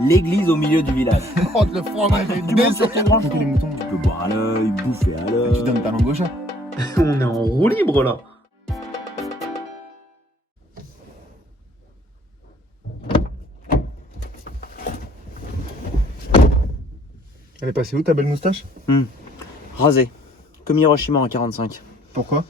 l'église au milieu du village. Oh, le fromage est Tu montes sur tes branches, les moutons. Tu peux boire à l'œil, bouffer à l'œil. Tu donnes ta langue au chat. On est en roue libre là. Elle est passée où ta belle moustache? Rasé, comme Hiroshima en 45. Pourquoi?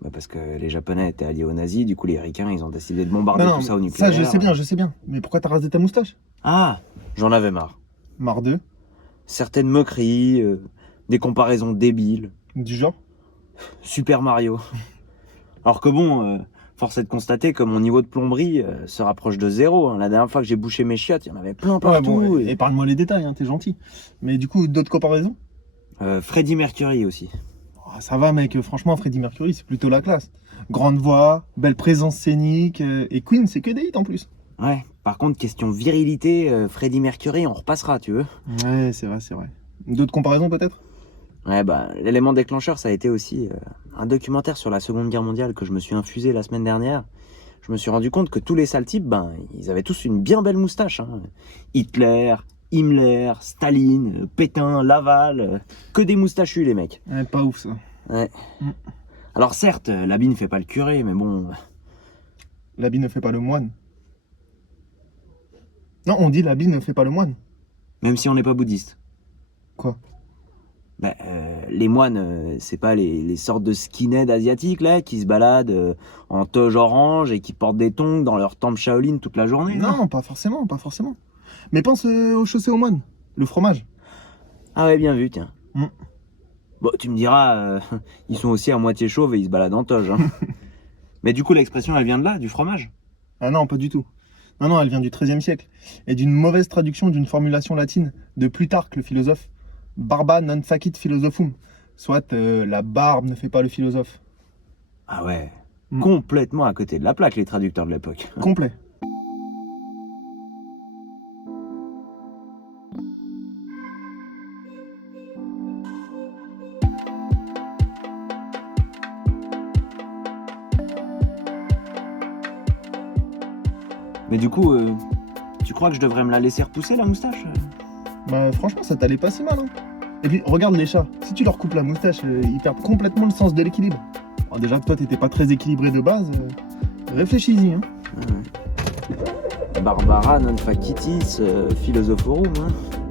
Bah parce que les Japonais étaient alliés aux nazis, du coup les Ricains ils ont décidé de bombarder tout ça au nucléaire. ça je sais bien. Mais pourquoi t'as rasé ta moustache? Ah, j'en avais marre. Marre d'eux? Certaines moqueries, des comparaisons débiles. Du genre? Super Mario. Alors que bon, force est de constater que mon niveau de plomberie se rapproche de zéro. Hein. La dernière fois que j'ai bouché mes chiottes, il y en avait plein partout. Ouais, bon, et épargne-moi les détails, hein, t'es gentil. Mais du coup, d'autres comparaisons? Freddie Mercury aussi. Oh, ça va mec, franchement Freddie Mercury c'est plutôt la classe. Grande voix, belle présence scénique, et Queen c'est que des hits en plus. Ouais, par contre, question virilité, Freddie Mercury, on repassera, tu veux. Ouais, c'est vrai, c'est vrai. D'autres comparaisons peut-être? Ouais, bah, l'élément déclencheur, ça a été aussi un documentaire sur la Seconde Guerre mondiale que je me suis infusé la semaine dernière. Je me suis rendu compte que tous les sales types, ben, ils avaient tous une bien belle moustache. Hein. Hitler, Himmler, Staline, Pétain, Laval, que des moustachus, les mecs. Ouais, pas ouf ça. Ouais. Alors certes, l'habit ne fait pas le curé, mais bon... L'habit ne fait pas le moine. Non, on dit l'habit ne fait pas le moine. Même si on n'est pas bouddhiste. Quoi? Bah, les moines, c'est pas les sortes de skinheads asiatiques là qui se baladent en toge orange et qui portent des tongs dans leur temple Shaolin toute la journée. Non, pas forcément, pas forcément. Mais pense aux chaussées aux moines, le fromage. Ah ouais, bien vu, tiens. Mm. Bon, tu me diras, ils sont aussi à moitié chauves et ils se baladent en toge. Hein. Mais du coup, l'expression, elle vient de là, du fromage? Ah non, pas du tout. Non, non, elle vient du XIIIe siècle et d'une mauvaise traduction d'une formulation latine de Plutarque, le philosophe. Barba non facit philosophum. Soit la barbe ne fait pas le philosophe. Ah ouais, complètement à côté de la plaque, les traducteurs de l'époque. Complet. Mais du coup, tu crois que je devrais me la laisser repousser, la moustache? Bah franchement, ça t'allait pas si mal. Hein. Et puis regarde les chats. Si tu leur coupes la moustache, ils perdent complètement le sens de l'équilibre. Bon, déjà que toi, t'étais pas très équilibré de base. Réfléchis-y. Hein. Barbara non facitis philosophorum. Hein.